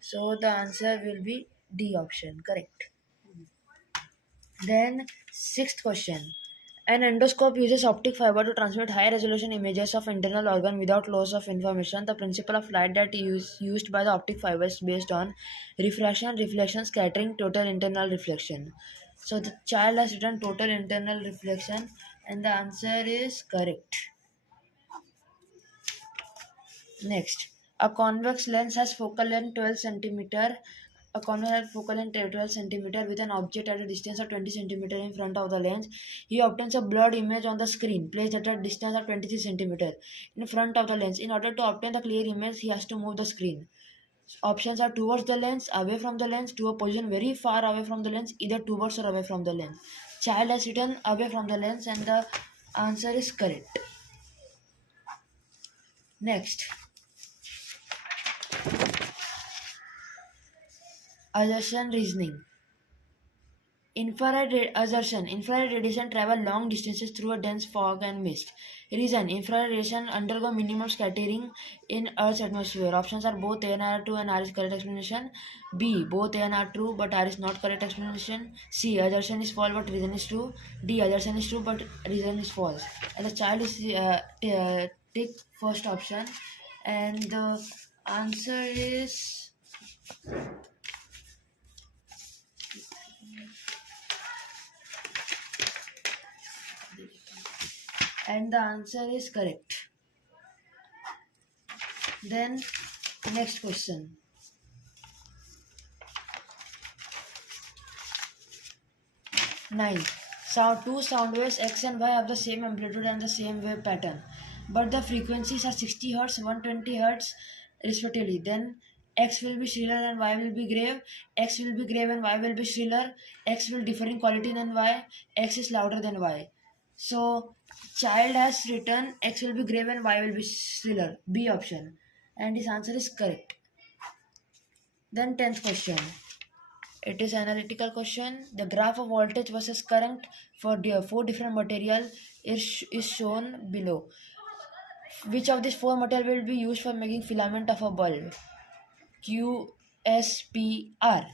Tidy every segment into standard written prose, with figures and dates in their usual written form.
So the answer will be D option, correct. Then sixth question. An endoscope uses optic fiber to transmit high resolution images of internal organ without loss of information. The principle of light that is used by the optic fiber is based on refraction, reflection, scattering, total internal reflection. So the child has written total internal reflection and the answer is correct. Next, a convex lens has focal length 12 centimeter. A convex has focal length 12 centimeter with an object at a distance of 20 centimeter in front of the lens. He obtains a blurred image on the screen placed at a distance of 23 centimeter in front of the lens. In order to obtain the clear image, he has to move the screen. Options are towards the lens, away from the lens, to a position very far away from the lens, either towards or away from the lens. Child has written away from the lens and the answer is correct. Next, assertion reasoning. Infrared radiation travel long distances through a dense fog and mist. Reason: infrared radiation undergo minimum scattering in Earth's atmosphere. Options are both A and R true and R is correct explanation. B, both A and R true but R is not correct explanation. C, assertion is false but reason is true. D, assertion is true but reason is false. And the child is take first option and the answer is correct. Then next question. 9. Two sound waves X and Y have the same amplitude and the same wave pattern, but the frequencies are 60 Hz, 120 Hz respectively. Then X will be shriller and Y will be grave. X will be grave and Y will be shriller. X will differ in quality than Y. X is louder than Y. So child has written X will be grave and Y will be shriller. B option. And his answer is correct. Then 10th question. It is analytical question. The graph of voltage versus current for the 4 different material is shown below. Which of these 4 material will be used for making filament of a bulb? Q, S, P, R.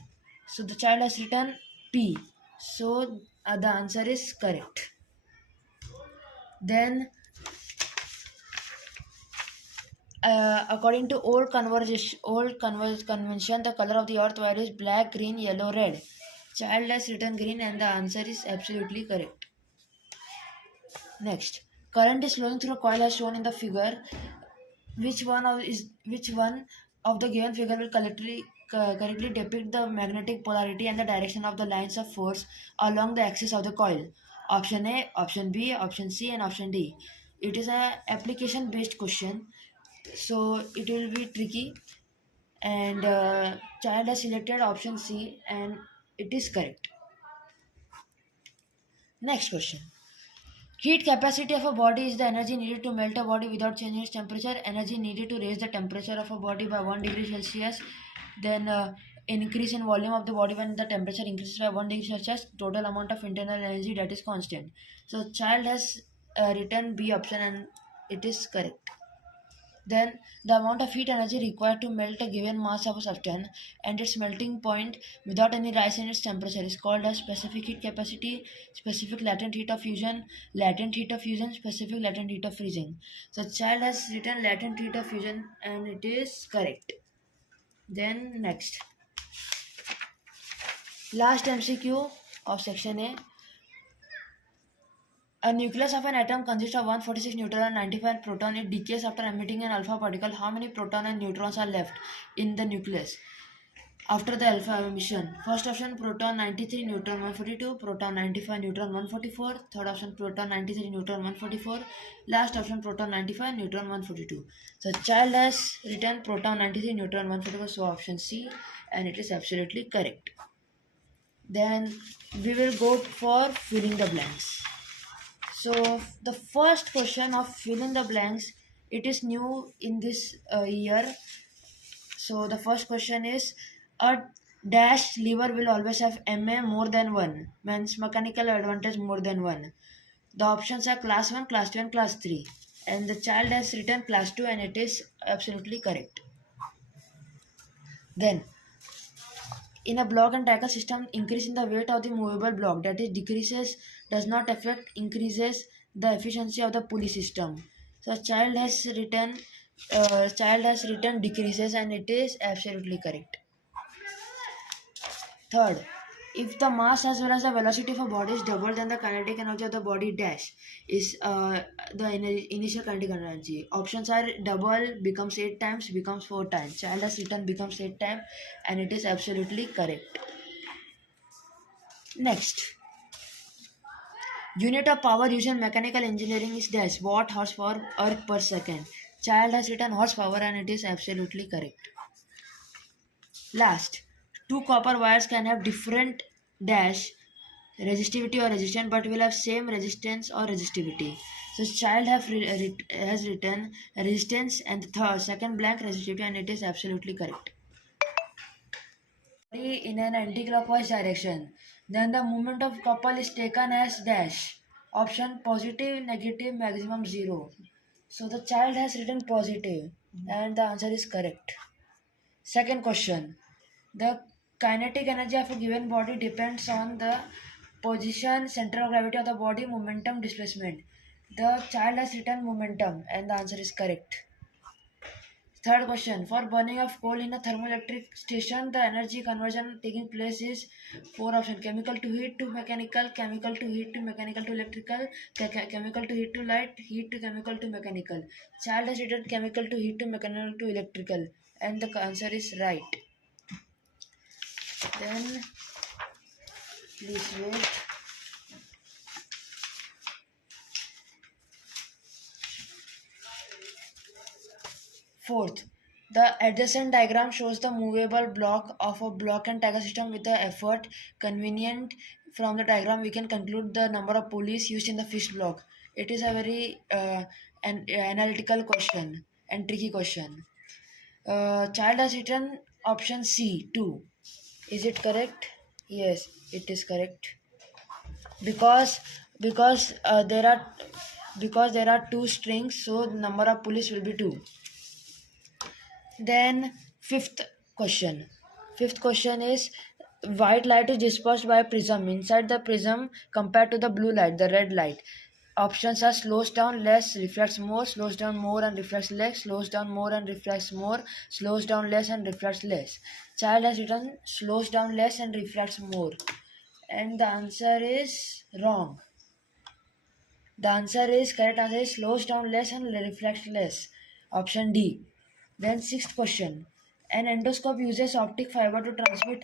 So the child has written P. So the answer is correct. Then according to old convention, the color of the earth varies black, green, yellow, red. Child has written green and the answer is absolutely correct. Next, current is flowing through a coil as shown in the figure. Which one of the given figure will correctly depict the magnetic polarity and the direction of the lines of force along the axis of the coil? Option A, option B, option C, and option D. It is a application based question, so it will be tricky. And child has selected option C, and it is correct. Next question. Heat capacity of a body is the energy needed to melt a body without changing its temperature. Energy needed to raise the temperature of a body by 1 degree Celsius. Then increase in volume of the body when the temperature increases by 1 degree Celsius. Total amount of internal energy that is constant. So child has written B option and it is correct. Then the amount of heat energy required to melt a given mass of a substance and its melting point without any rise in its temperature is called as specific heat capacity, specific latent heat of fusion, specific latent heat of freezing. So child has written latent heat of fusion and it is correct. Then next, last MCQ of section A. A nucleus of an atom consists of 146 neutron and 95 proton. It decays after emitting an alpha particle. How many proton and neutrons are left in the nucleus after the alpha emission? First option, proton 93, neutron 142, proton 95, neutron 144. Third option, proton 93, neutron 144. Last option, proton 95, neutron 142. So child has written proton 93, neutron 144, so option C, and it is absolutely correct. Then we will go for filling the blanks. So the first question of fill in the blanks, it is new in this year. So the first question is, a dash lever will always have MA more than 1, means mechanical advantage more than 1. The options are class 1, class 2 and class 3. And the child has written class 2 and it is absolutely correct. Then In a block and tackle system, increase in the weight of the movable block, that is decreases, does not affect increases the efficiency of the pulley system. So child has written decreases, and it is absolutely correct. Third, if the mass as well as the velocity of a body is double, then the kinetic energy of the body dash is initial kinetic energy. Options are double becomes 8 times, becomes 4 times. Child has written becomes 8 times, and it is absolutely correct. Next, unit of power used in mechanical engineering is dash watt horsepower erg per second. Child has written horsepower, and it is absolutely correct. Last, two copper wires can have different dash resistivity or resistance, but will have same resistance or resistivity. So child has written resistance, and the second blank resistivity, and it is absolutely correct. In an anti-clockwise direction, then the moment of couple is taken as dash. Option positive, negative, maximum 0. So the child has written positive, and the answer is correct. Second question. The kinetic energy of a given body depends on the position, center of gravity of the body, momentum, displacement. The child has written momentum, and the answer is correct. Third question. For burning of coal in a thermoelectric station, the energy conversion taking place is four options: chemical to heat to mechanical, chemical to heat to mechanical to electrical, chemical to heat to light, heat to chemical to mechanical. Child has written chemical to heat to mechanical to electrical, and the answer is right. Then please wait. Fourth, the adjacent diagram shows the movable block of a block and tagger system with the effort convenient. From the diagram, we can conclude the number of pulleys used in the fixed block. It is a very analytical question and tricky question. Child has written option C 2. Is it correct? Yes, it is correct. Because there are two strings, so the number of pulleys will be 2. Then fifth question. Fifth question is white light is dispersed by a prism inside the prism compared to the blue light, the red light. Options are slows down less, reflects more, slows down more and reflects less, slows down more and reflects more, slows down less and reflects less. Child has written slows down less and reflects more. And the answer is wrong. The correct answer is slows down less and reflects less. Option D. Then sixth question. An endoscope uses optic fiber to transmit